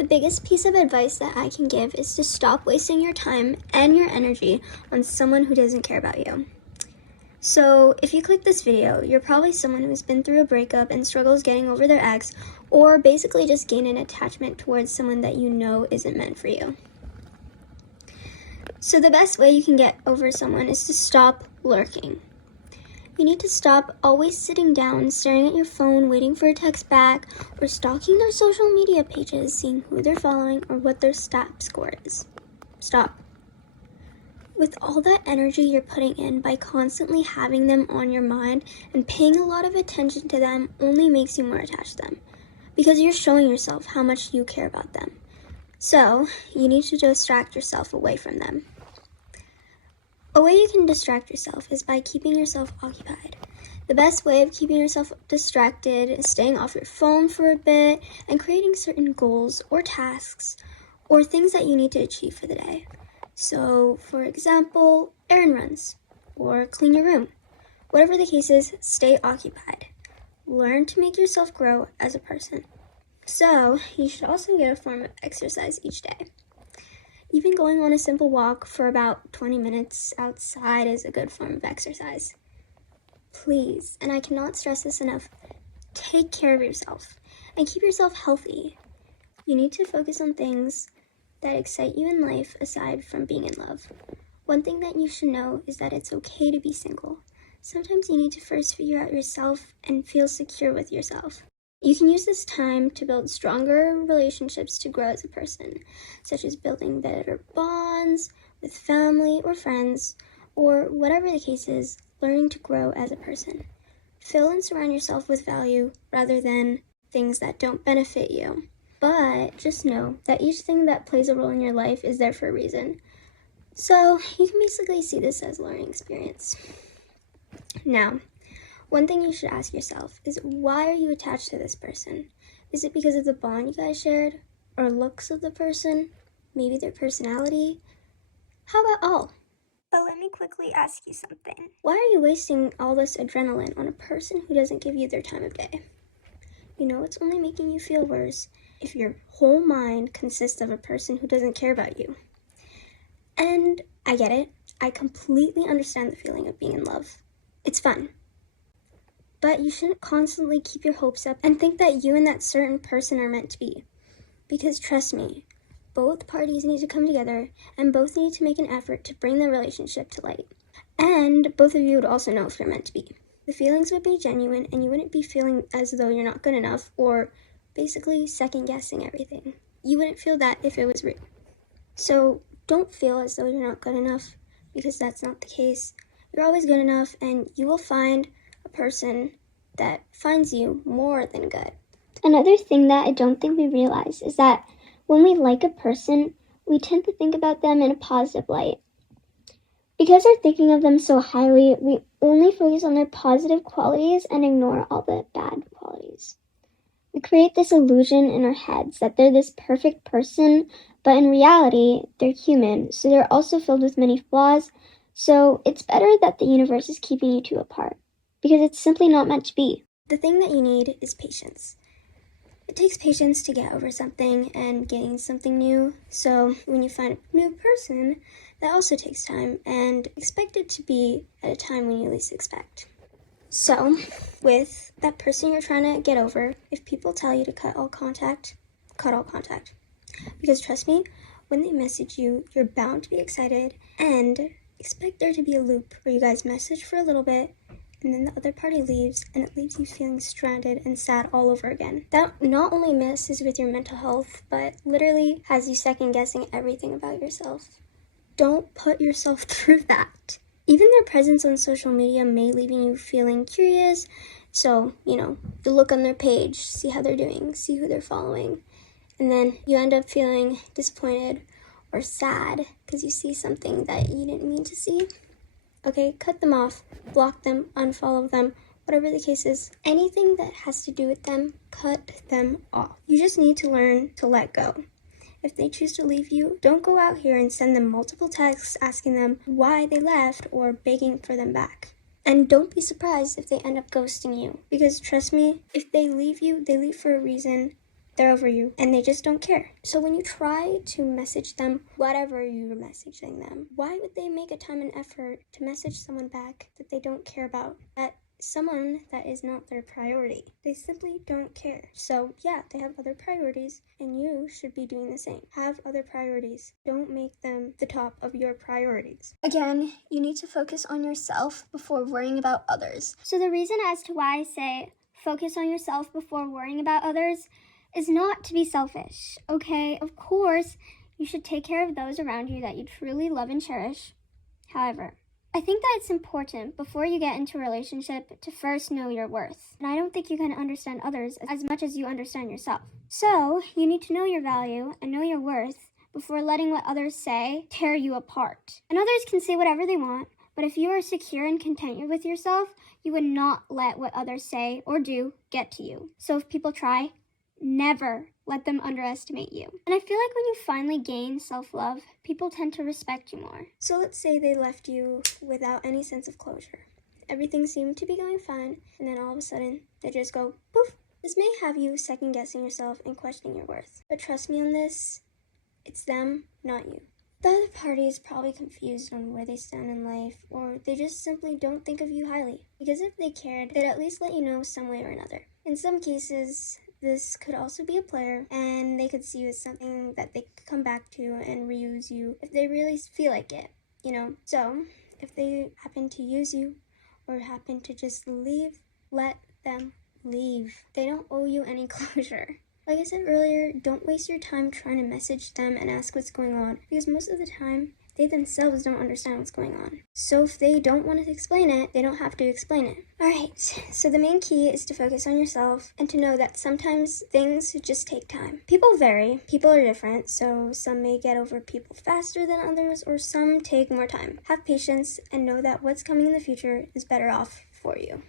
The biggest piece of advice that I can give is to stop wasting your time and your energy on someone who doesn't care about you. So if you click this video, you're probably someone who's been through a breakup and struggles getting over their ex, or basically just gain an attachment towards someone that you know isn't meant for you. So the best way you can get over someone is to stop lurking. You need to stop always sitting down, staring at your phone, waiting for a text back, or stalking their social media pages, seeing who they're following or what their stat score is. Stop. With all that energy you're putting in by constantly having them on your mind and paying a lot of attention to them only makes you more attached to them, because you're showing yourself how much you care about them. So, you need to distract yourself away from them. A way you can distract yourself is by keeping yourself occupied. The best way of keeping yourself distracted is staying off your phone for a bit and creating certain goals or tasks or things that you need to achieve for the day. So, for example, errand runs or clean your room. Whatever the case is, stay occupied. Learn to make yourself grow as a person. So, you should also get a form of exercise each day. Even going on a simple walk for about 20 minutes outside is a good form of exercise. Please, and I cannot stress this enough, take care of yourself and keep yourself healthy. You need to focus on things that excite you in life aside from being in love. One thing that you should know is that it's okay to be single. Sometimes you need to first figure out yourself and feel secure with yourself. You can use this time to build stronger relationships to grow as a person, such as building better bonds with family or friends, or whatever the case is, learning to grow as a person. Fill and surround yourself with value rather than things that don't benefit you. But just know that each thing that plays a role in your life is there for a reason. So you can basically see this as a learning experience. Now, one thing you should ask yourself is, why are you attached to this person? Is it because of the bond you guys shared? Or looks of the person? Maybe their personality? How about all? But let me quickly ask you something. Why are you wasting all this adrenaline on a person who doesn't give you their time of day? You know it's only making you feel worse if your whole mind consists of a person who doesn't care about you. And I get it. I completely understand the feeling of being in love. It's fun. But you shouldn't constantly keep your hopes up and think that you and that certain person are meant to be. Because trust me, both parties need to come together and both need to make an effort to bring the relationship to light. And both of you would also know if you're meant to be. The feelings would be genuine and you wouldn't be feeling as though you're not good enough or basically second guessing everything. You wouldn't feel that if it was real. So don't feel as though you're not good enough, because that's not the case. You're always good enough and you will find a person that finds you more than good. Another thing that I don't think we realize is that when we like a person, we tend to think about them in a positive light. Because we're thinking of them so highly, we only focus on their positive qualities and ignore all the bad qualities. We create this illusion in our heads that they're this perfect person, but in reality, they're human, so they're also filled with many flaws. So it's better that the universe is keeping you two apart, because it's simply not meant to be. The thing that you need is patience. It takes patience to get over something and gain something new. So when you find a new person, that also takes time, and expect it to be at a time when you least expect. So with that person you're trying to get over, if people tell you to cut all contact, cut all contact. Because trust me, when they message you, you're bound to be excited, and expect there to be a loop where you guys message for a little bit, and then the other party leaves, and it leaves you feeling stranded and sad all over again. That not only messes with your mental health, but literally has you second guessing everything about yourself. Don't put yourself through that. Even their presence on social media may leave you feeling curious, so, you look on their page, see how they're doing, see who they're following, and then you end up feeling disappointed or sad because you see something that you didn't mean to see. Okay, cut them off, block them, unfollow them, whatever the case is. Anything that has to do with them, cut them off. You just need to learn to let go. If they choose to leave you, don't go out here and send them multiple texts asking them why they left or begging for them back. And don't be surprised if they end up ghosting you, because trust me, if they leave you, they leave for a reason they're over you and they just don't care. So when you try to message them, whatever you're messaging them, why would they make a time and effort to message someone back that they don't care about? That someone that is not their priority. They simply don't care. So yeah, they have other priorities and you should be doing the same. Have other priorities. Don't make them the top of your priorities. Again, you need to focus on yourself before worrying about others. So the reason as to why I say focus on yourself before worrying about others is not to be selfish, okay? Of course, you should take care of those around you that you truly love and cherish. However, I think that it's important before you get into a relationship to first know your worth. And I don't think you can understand others as much as you understand yourself. So you need to know your value and know your worth before letting what others say tear you apart. And others can say whatever they want, but if you are secure and content with yourself, you would not let what others say or do get to you. So if people try, never let them underestimate you. And I feel like when you finally gain self-love, people tend to respect you more. So let's say they left you without any sense of closure. Everything seemed to be going fine, and then all of a sudden, they just go poof. This may have you second-guessing yourself and questioning your worth. But trust me on this, it's them, not you. The other party is probably confused on where they stand in life, or they just simply don't think of you highly. Because if they cared, they'd at least let you know some way or another. In some cases, this could also be a player, and they could see you as something that they could come back to and reuse you if they really feel like it, you know? So, if they happen to use you, or happen to just leave, let them leave. They don't owe you any closure. Like I said earlier, don't waste your time trying to message them and ask what's going on, because most of the time, they themselves don't understand what's going on. So if they don't want to explain it, they don't have to explain it. Alright, so the main key is to focus on yourself and to know that sometimes things just take time. People vary, people are different, so some may get over people faster than others, or some take more time. Have patience and know that what's coming in the future is better off for you.